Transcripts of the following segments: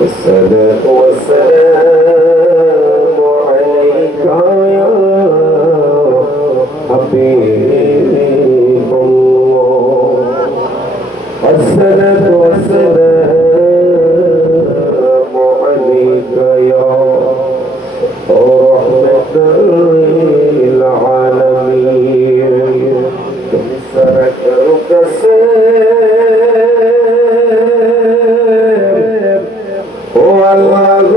والصلاة والسلام عليك يا حبيب الله والصلاة والسلام عليك يا رحمة للعالمين سرك سير والله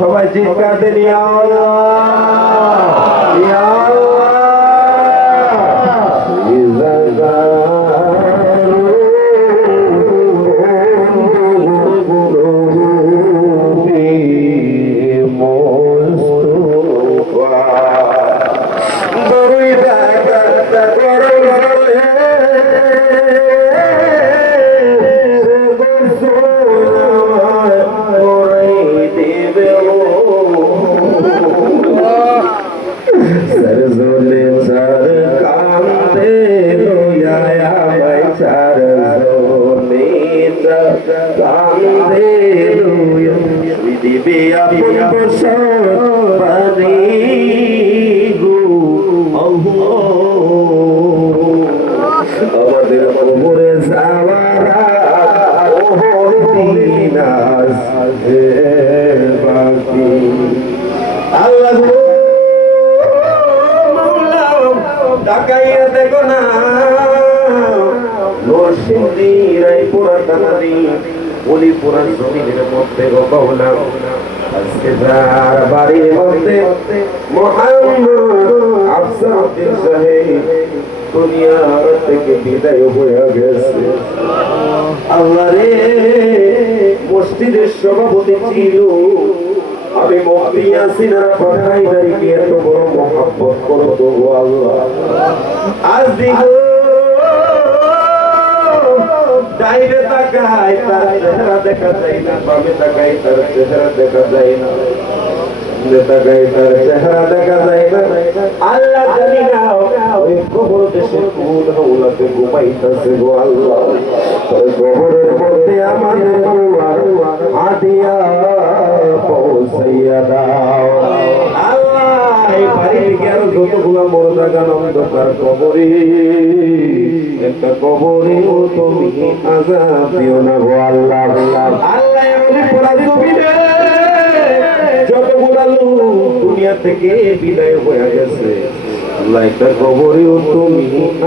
সবাই চিৎকার দেন ইয়া আল্লাহ ইয়া আমাদের কবরে যাওয়ার আল্লাহ তাকাইয়া দেখো না নরসিংদীর এই পুরাতন নদী ওলি পুরান জমিনের মধ্যে গবাউলাম আজকে যার বাড়ির মধ্যে মোহাম্মদ আফসারউদ্দিন সাহেব দুনিয়া থেকে বিদায় হয়ে গেছে। আল্লাহ রে, মসজিদের সভাপতি ছিল, আমি মুফতি ইয়াসিন আরাফাত হায়দারীকে এত বড় মহব্বত করতো আল্লাহ। আজ দেখো ডাইনে তাকাই তার চেহারা দেখা যায় না, বামে তাকাই তার চেহারা দেখা যায় না, তাকাই তার চেহারা দেখা যায় না। আল্লাহ জানি না ওই কবর দেশে কোন হাওলাতে ঘুমাইতেছে গো আল্লাহ। ওই কবরের মধ্যে আমাদের দুয়ার হাদিয়া পৌঁছাইয়া দাও আল্লাহ। এই বাড়ি থেকে আরো যতগুলো মরদা গান অন্ধকার কবরে, একটা কবরে তুমি আযাব দিও না গো আল্লাহ। আল্লাহ এমনি পড়া জমিনে যতগুলো লোক দুনিয়া থেকে বিদায় হয়ে গেছে, আল্লাহ একটা কবরেও তুমি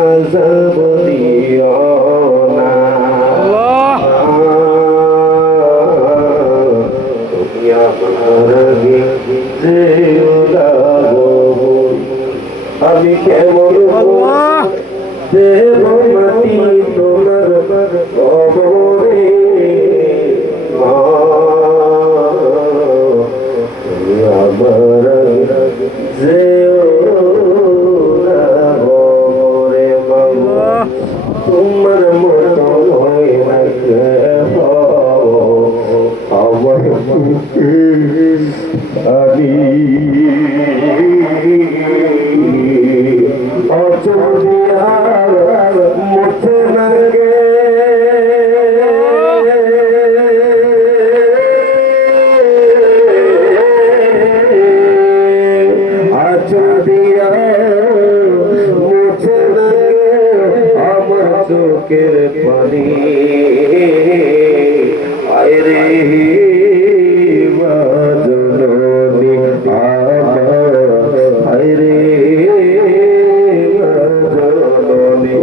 আযাব দিও না। আমি কেমন দেব মাটি তোমার কবরে, আমার যেও না কবরে বাবা, তোমার মতো হয় না আমার আমি অচরিয়ার মুছে না গে চোখের পানি আয়রে মা জননী আমার আয়রে মা জননী।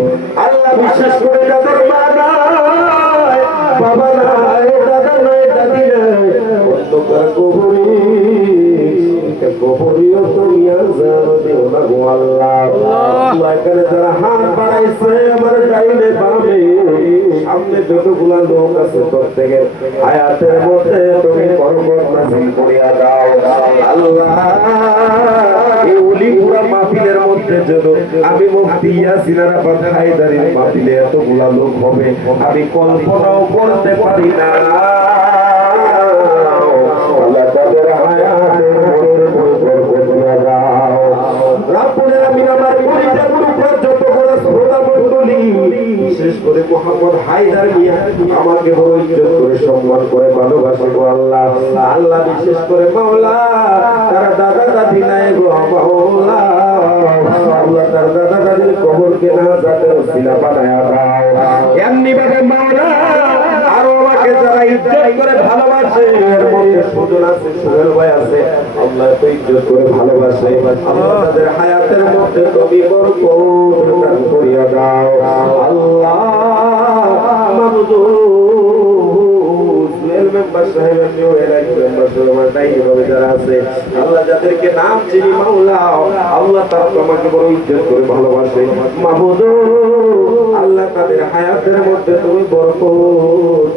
আল্লাহ বিশেষ করে যাদের মা নাই, বাবা নাই, দাদা নাই, দাদি নাই, অন্ধকার কবরে কবরিও তুমি আযাব দিও না গো আল্লাহ। আল্লাহ এখানে যারা হাত বাড়াইছে আমার ডাইনে বামে সামনে যতগুলা লোক আছে প্রত্যেকের হায়াতের মধ্যে তুমি বরকত নাযিল করিয়া দাও আল্লাহ। এই ওলিপুরা মাহফিলের মধ্যে যেন আমি মুফতি ইয়াসিন আরাফাত হায়দারির মাহফিলে এতগুলা লোক হবে আমি কল্পনাও করতে পারি না। আল্লাহ তাদের হায়াতের মধ্যে বরকত দিয়া দাও রব্বুল আলামিন। আমার পরিবার উপর যত বড় শ্রোতা মণ্ডলী বিশেষ করে মোহাম্মদ হায়দার মিয়া আমাকে বড় ইজ্জত করে সম্মান করে ভালোবাসে গো আল্লাহ। আল্লাহ বিশেষ করে মাওলা তার দাদা দাদি নাই গো মাওলা, আল্লাহ তার দাদা দাদির কবরকে নাজাতের ওসিলা বানায়া দাও এমনি ভাবে মাওলা। আরো আমাকে যারা ইজ্জত করে ভালোবাসে এর মধ্যে সুজন আছে, সুহেল ভাই আছে, আল্লাহ তো ইজ্জত করে ভালোবাসে, আল্লাহ তাদের হায়াতের মধ্যে তুমি বরকত দান করিয়া দাও আল্লাহ। মাবুদ মেম্বার সাহেব যারা আছে আল্লাহ যাদেরকে নাম চিনি মাওলা, আল্লাহ তারা তোমাকে বড় ইজ্জত করে ভালোবাসে মাবুদ। আল্লাহ তাদের হায়াতের মধ্যে তুমি বরকত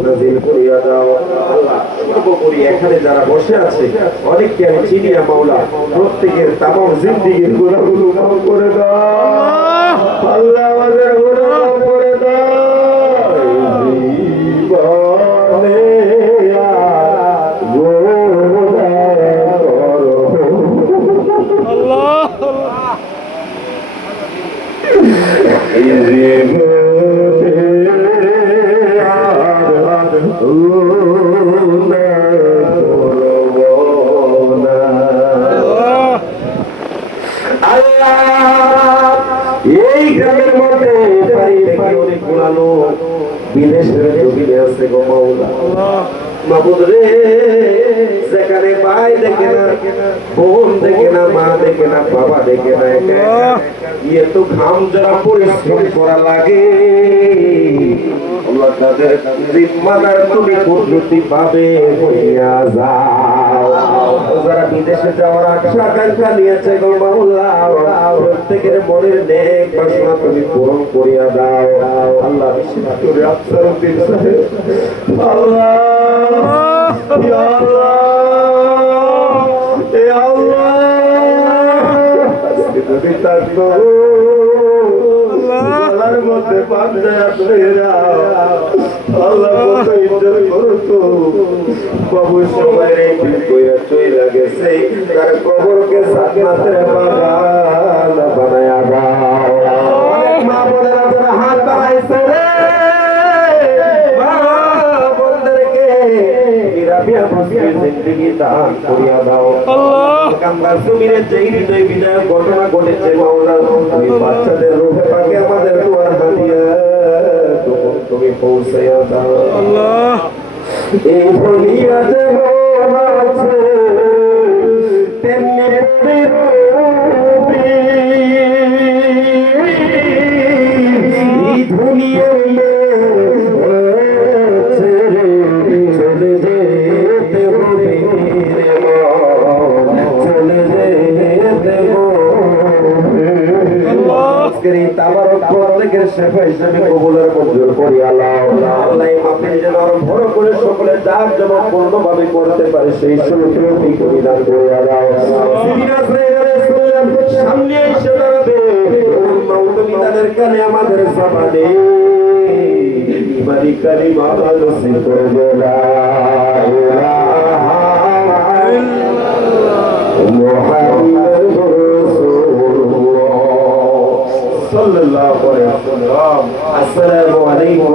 নাযিল করিয়া দাও আল্লাহ। সর্বোপরি এখানে যারা বসে আছে অনেককে আমি চিনি না মাওলা, প্রত্যেকের তামাম জিন্দেগীর গুনাহগুলো মাফ করে দাও আল্লাহ, আমাদের গুনাহ মাফ করে দাও। এই গ্রামের মধ্যে অনেক গুণালো বিদেশের জমিনে আছে গো মাওলা। মাবুদ রে, যেখানে ভাই দেখে না, বোন দেখে না, মা দেখে না, বাবা দেখে না, এত ঘাম যারা পরিশ্রম করা লাগে আল্লাহ তাদের জিম্মাদার তুমি কুদরতি ভাবে হইয়া যাও। যারা বিদেশে যাওয়ার আশা আকাঙ্ক্ষা নিয়েছে গো মাওলা, প্রত্যেকের মনের নেক বাসনা তুমি পূরণ করিয়া দাও আল্লাহ। বিশেষ করে আফসার উদ্দিন সাহেব আল্লাহ, ইয়া আল্লাহ, এ আল্লাহ, আজকে তুমি থাকতো আল্লাহর মধ্যে পাঞ্জাব মেরা আল্লাহ কত ইজ্জত করতো বাবু, সবাই রেখে কইরা চইলা গেছে, তার কবরকে জান্নাতের বাগান বানায়া দাও। অনেক মা বোনেরা যারা হাত বাড়াইছে রে, মা বোনদেরকে নিরাবিয়া খুশির জিন্দেগি দান করিয়া দাও আল্লাহ। কামরা জমিনে যে হৃদয় বিদায় ঘটনা ঘটেছে মাওলা, তুমি বাচ্চাদের রূহে পাকে আমাদের দোয়ার হাদিয়া তুমি পৌঁছাইয়া দাও আল্লাহ। এই বলিয়া যেমন আছে তেমনি ধুলিয়ে চলে যেতে হবে, চলে যেতে হবে। তাবারক প্রত্যেকের শেফা হিসেবে কবুলের মঞ্জুর করিয়া আল্লাহ। আল্লাহ মাহফিল যেন আরো বড় করে সকলে যার যেমন পূর্ণভাবে করতে পারে সেই সুযোগ পরিধান করিয়া দাও। সামনে এসে দাঁড়াবে তুমি তাদের কানে আমাদের সবাদে ইমানি কালিমা নসিব করে দেনা মুহাম্মাদুর রাসূলুল্লাহ সাল্লাল্লাহু আলাইহি ওয়াসাল্লাম। আসসালামু আলাইকুম।